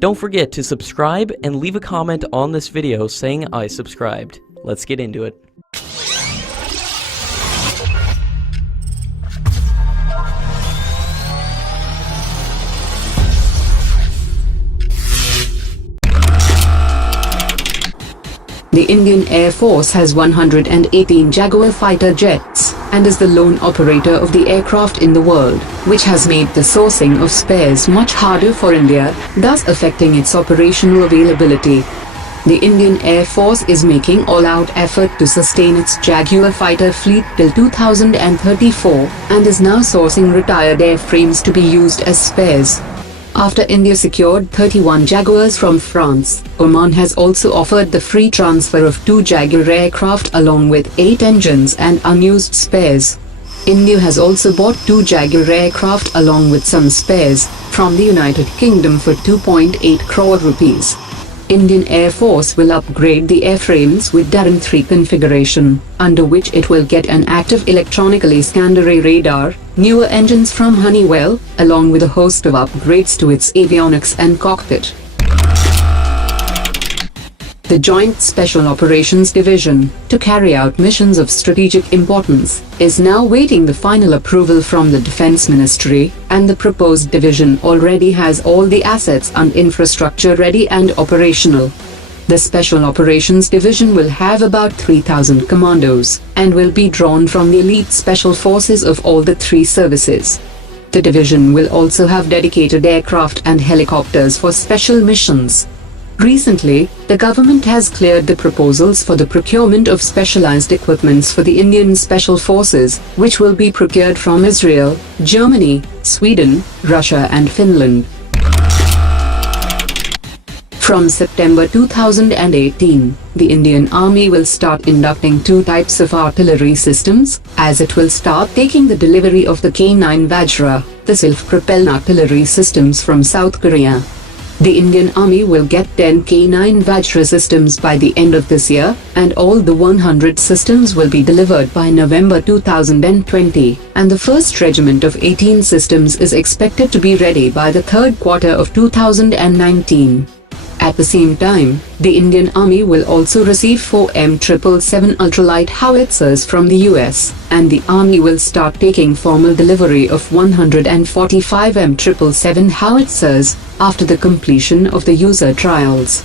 Don't forget to subscribe and leave a comment on this video saying I subscribed. Let's get into it. The Indian Air Force has 118 Jaguar fighter jets, and is the lone operator of the aircraft in the world, which has made the sourcing of spares much harder for India, thus affecting its operational availability. The Indian Air Force is making all-out effort to sustain its Jaguar fighter fleet till 2034, and is now sourcing retired airframes to be used as spares. After India secured 31 Jaguars from France, Oman has also offered the free transfer of 2 Jaguar aircraft along with 8 engines and unused spares. India has also bought 2 Jaguar aircraft along with some spares from the United Kingdom for 2.8 crore rupees. Indian Air Force will upgrade the airframes with Darren 3 configuration, under which it will get an active electronically scanned array radar, newer engines from Honeywell, along with a host of upgrades to its avionics and cockpit. The Joint Special Operations Division, to carry out missions of strategic importance, is now waiting the final approval from the Defence Ministry, and the proposed division already has all the assets and infrastructure ready and operational. The Special Operations Division will have about 3,000 commandos, and will be drawn from the elite special forces of all the 3 services. The division will also have dedicated aircraft and helicopters for special missions. Recently, the government has cleared the proposals for the procurement of specialized equipments for the Indian Special Forces, which will be procured from Israel, Germany, Sweden, Russia and Finland. From September 2018, the Indian Army will start inducting 2 types of artillery systems, as it will start taking the delivery of the K9 Vajra, the self-propelled artillery systems from South Korea. The Indian Army will get 10 K9 Vajra systems by the end of this year, and all the 100 systems will be delivered by November 2020, and the first regiment of 18 systems is expected to be ready by the third quarter of 2019. At the same time, the Indian Army will also receive 4 M777 ultralight Howitzers from the US, and the Army will start taking formal delivery of 145 M777 Howitzers after the completion of the user trials.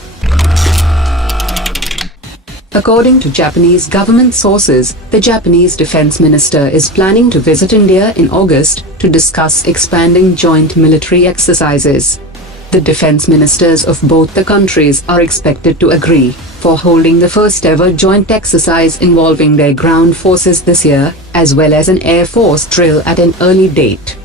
According to Japanese government sources, the Japanese Defense Minister is planning to visit India in August to discuss expanding joint military exercises. The defense ministers of both the countries are expected to agree for holding the first ever joint exercise involving their ground forces this year, as well as an Air Force drill at an early date.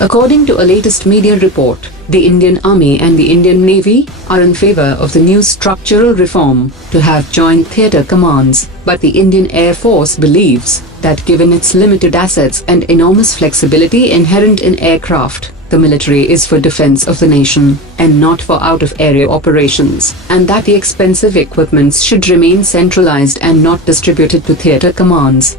According to a latest media report, the Indian Army and the Indian Navy are in favor of the new structural reform to have joint theatre commands, but the Indian Air Force believes that given its limited assets and enormous flexibility inherent in aircraft, the military is for defense of the nation, and not for out-of-area operations, and that the expensive equipments should remain centralized and not distributed to theatre commands.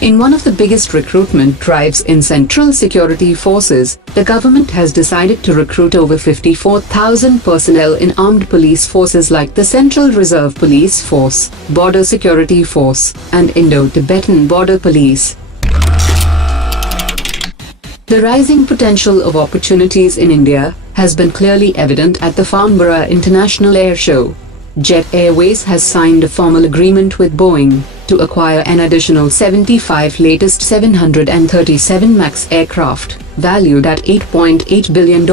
In one of the biggest recruitment drives in Central Security Forces, the government has decided to recruit over 54,000 personnel in armed police forces like the Central Reserve Police Force, Border Security Force, and Indo-Tibetan Border Police. The rising potential of opportunities in India has been clearly evident at the Farnborough International Airshow. Jet Airways has signed a formal agreement with Boeing to acquire an additional 75 latest 737 MAX aircraft, valued at $8.8 billion.